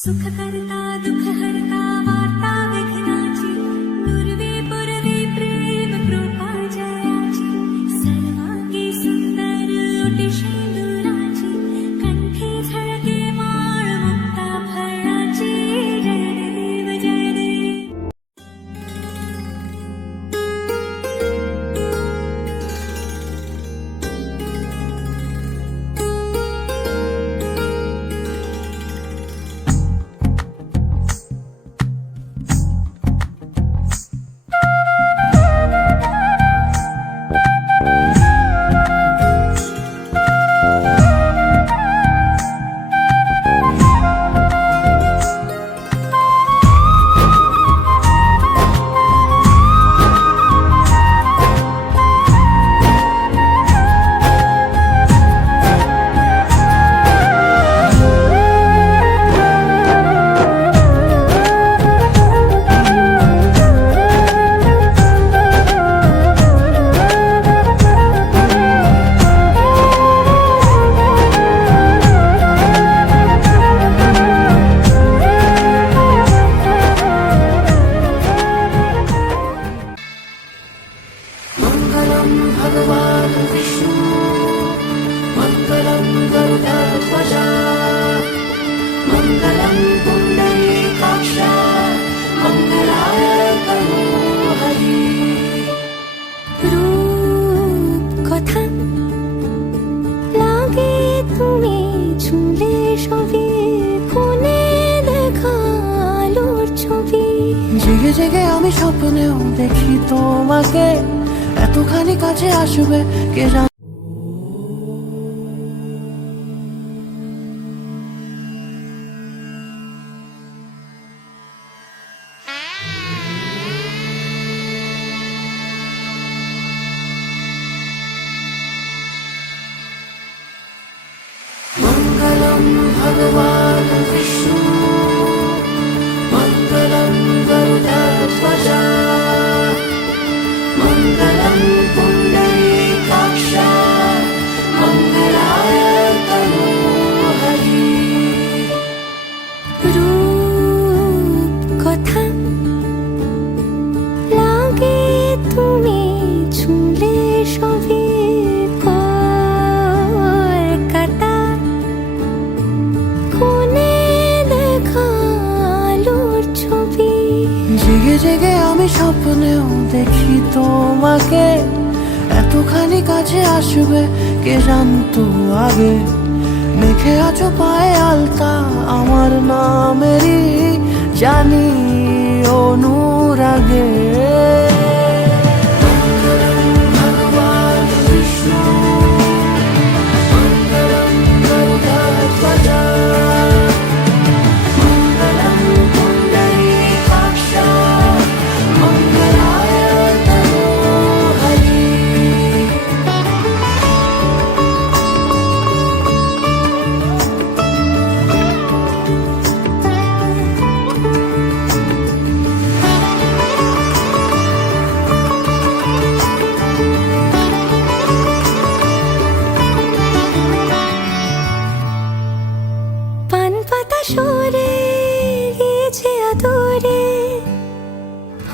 सुख करता दुख हरता वार्ता विघ्नाची दुर्वे पुरवे प्रेम कृपा जयाची सर्वांगी सुंदर ओटी शेंदुराची कंठी झळके माळ मुक्ता फळाची जय देव जय देव. भगवान् विष्णु मङ्गलं गरुडध्वजा मङ्गलं पुण्डरीकाक्षा मङ्गलाय तनो हरि. রূপ কথা লাগে তুমি ছুঁলে সবে ফোনে দেখা আলোর ছবি. জেগে জেগে আমি স্বপ্নেও দেখি তোমাকে, এতখানি কাছে আসবে কে জানে. मङ्गलं भगवान् विष्णु मङ्गलं गरुडध्वजा मङ्गलं पुण्डरीकाक्षा मङ्गलाय तनो हरि. রূপ কথা লাগে তুমি ছুঁলে সবে কলকাতা ফোনে দেখা আলোর ছবি. জেগে জেগে আমি স্বপ্নেও দেখি তোমাকে, এতখানি কাছে আসবে কে জানতো আগে. মেখে আছো পায়ে আলতা আমার নামেরই, জানি অনুরাগে. মঙ্গলম ভগবান বিষ্ণু মঙ্গলম গরুডধ্বজা মঙ্গলম পুণ্ডরীকাक्षा মঙ্গলায় তনো হরি. পান পাতা সরে গিয়েছে আদরে,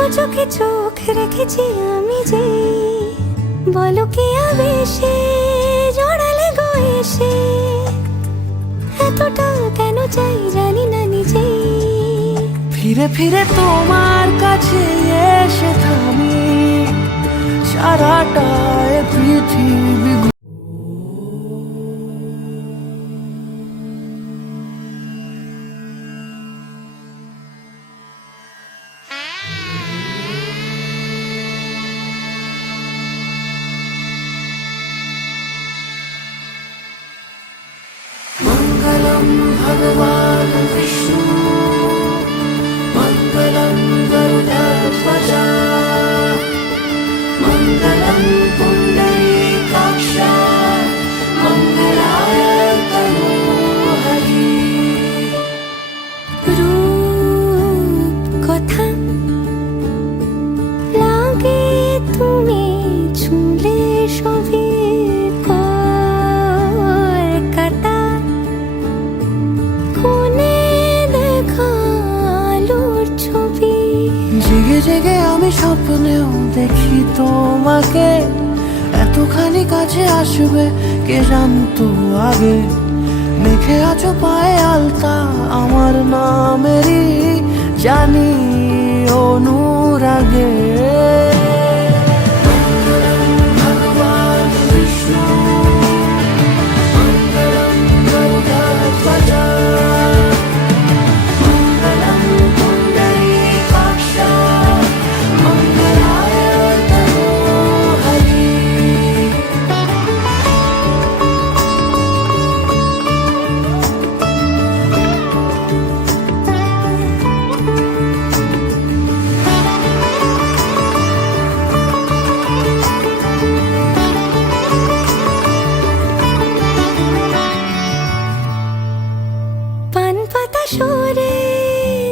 ও চোখে চোখ রেখেছি আমি যে, বলো কি আবেশে জড়ালে গো এসে, এতটা কেন চাই জানি না নিজেই. ফিরে ফিরে তোমার কাছে এসে থামি, সারাটা এ পৃথিবী मङ्गलं भगवान् विष्णु मङ्गलं गरुडध्वजा मङ्गलं पुण्डरीकाक्षा मङ्गलाय तनो हरि. রূপ কথা লাগে তুমি ছুঁলে সবে কলকাতা আমি স্বপ্নেও দেখি তোমাকে, এতখানি কাছে আসবে কে জানতো আগে। মেখে আছো পায়ে আলতা আমার নামেরই, জানি অনুরাগে। পান পাতা সরে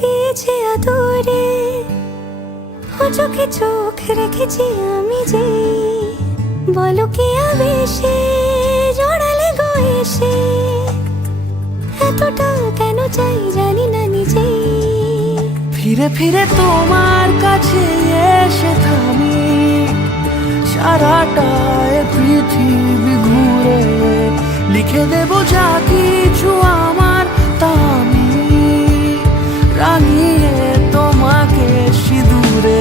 গিয়েছে আদরে, ও চোখে চোখ রেখেছি আমি যে, বলো কি আবেশে জড়ালে গো এসে, এতটা কেন চাই জানি না নিজেই। ফিরে ফিরে তোমার কাছে এসে থামি, সারাটা এ পৃথিবী ঘুরে লিখে দেব যা কিছু আমার, তা আমি রাঙিয়ে তোমাকে সিঁদুরে।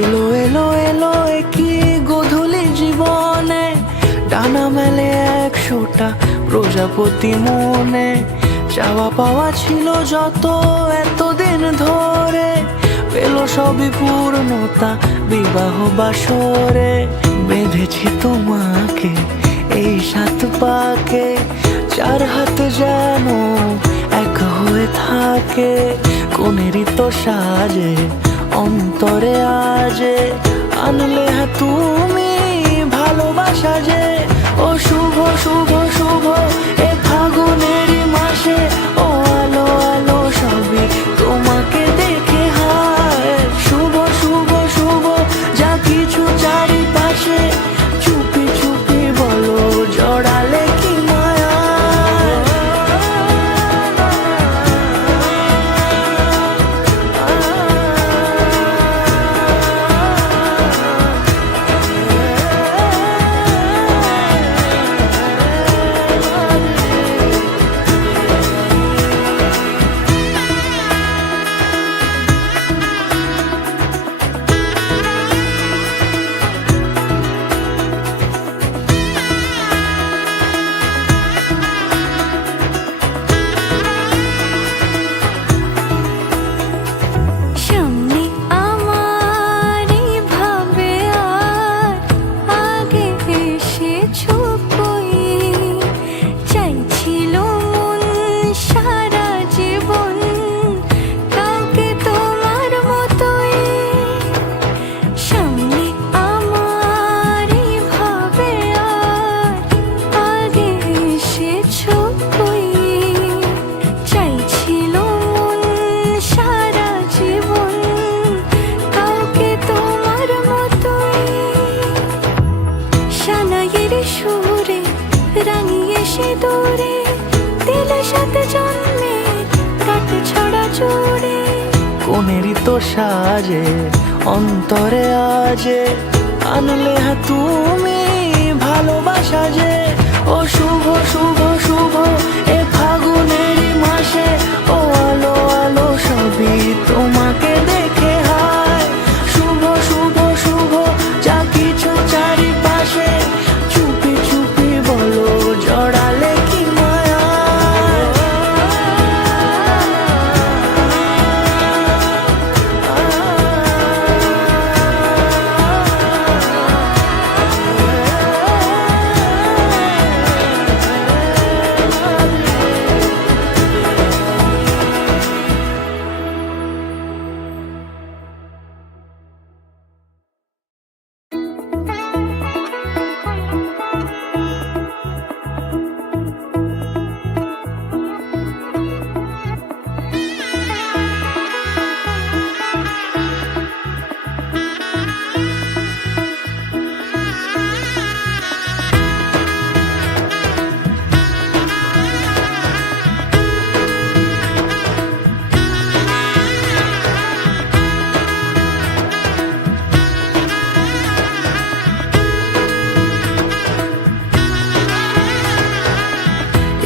এলো এলো এলো কি গোধূলি জীবনে, ডানা মেলে 100টা প্রজাপতি মনে। চাওয়া পাওয়া ছিল যত এতদিন ধরে, পেল সবই পূর্ণতা বিবাহ বাসরে। বেঁধেছি তোমাকে এই 7 পাকে, 4 হাত যেন এক হয়ে থাকে। কোনেরই তো সাজে অন্তরে আজে, আনলে হ্যাঁ তুমি ভালোবাসা যে। ও শুভ শুভ শুভ এ ফাগুনেরই মাসে, ও আলো আলো সবই তোমাকে দেখে হায়। শুভ শুভ শুভ যা কিছু চারিপাশে, চুপি চুপি বলো জড়ালে কি মায়া। তো সাজে অন্তরে আজে আনলে হ্যাঁ তুমি ভালোবাসা যে। ও শুভ শুভ শুভ এ ফাগুনেরই মাসে, ও আলো আলো সবই তোমাকে দেখে হায়। শুভ শুভ শুভ যা কিছু চারিপাশে, চুপি চুপি বলো জড়ালে কি মায়া।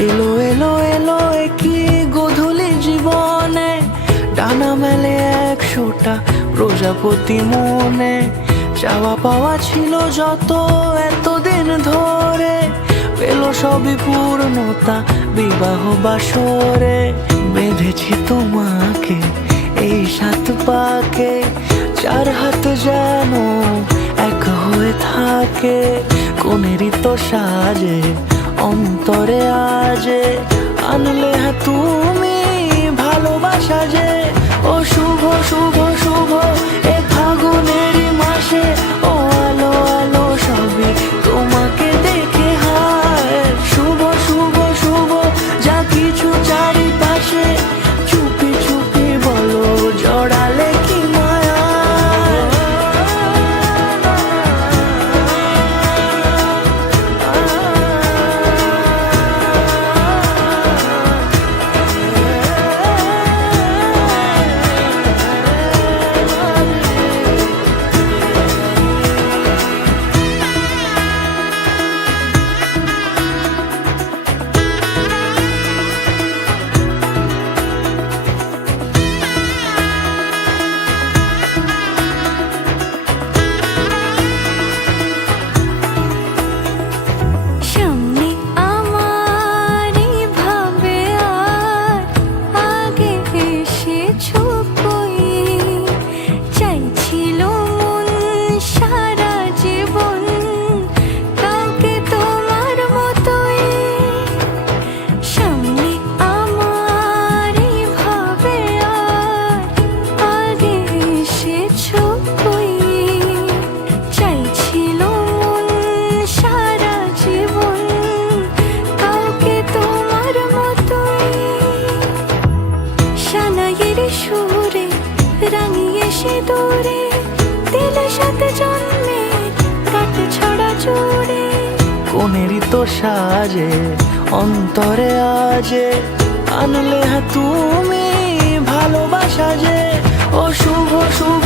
এলো এলো এলো কি গোধূলি জীবনে, ডানা মেলে 100টা প্রজাপতি মনে। চাওয়া পাওয়া ছিল যত এতদিন ধরে, পেলো সবই পূর্ণতা বিবাহ বাসরে। বেঁধেছি তোমাকে এই 7 পাকে, 4 হাত যেন এক হয়ে থাকে। কোনেরই তো সাজে অন্তরে আজে আনলে হ্যাঁ তুমি ভালোবাসা যে। ও শুভ শুভ শুভ এ ফাগুনেরই মাসে, ও আলো আলো সবই তোমাকে দেখে হায়। শুভ শুভ শুভ যা কিছু চারিপাশে, চুপি চুপি বলো জড়ালে কি মায়া। সামনে আমার ভাবে আর আগে এসেছো কই, চাইছিল মন সারা জীবন কাউকে তোমার মতোই। সামনে আমার ভাবে আর আগে এসেছো কই, চাইছিল মন সারা জীবন কাউকে তোমার মতোই। সানাইয়ের সুরে রাঙিয়ে সে দূরে, দিল 7 জন্মের কাট ছড়া জুড়ে। কোনেরই তো সাজে অন্তরে আজে আনলে হ্যাঁ তুমি ভালোবাসা যে। ও শুভ শুভ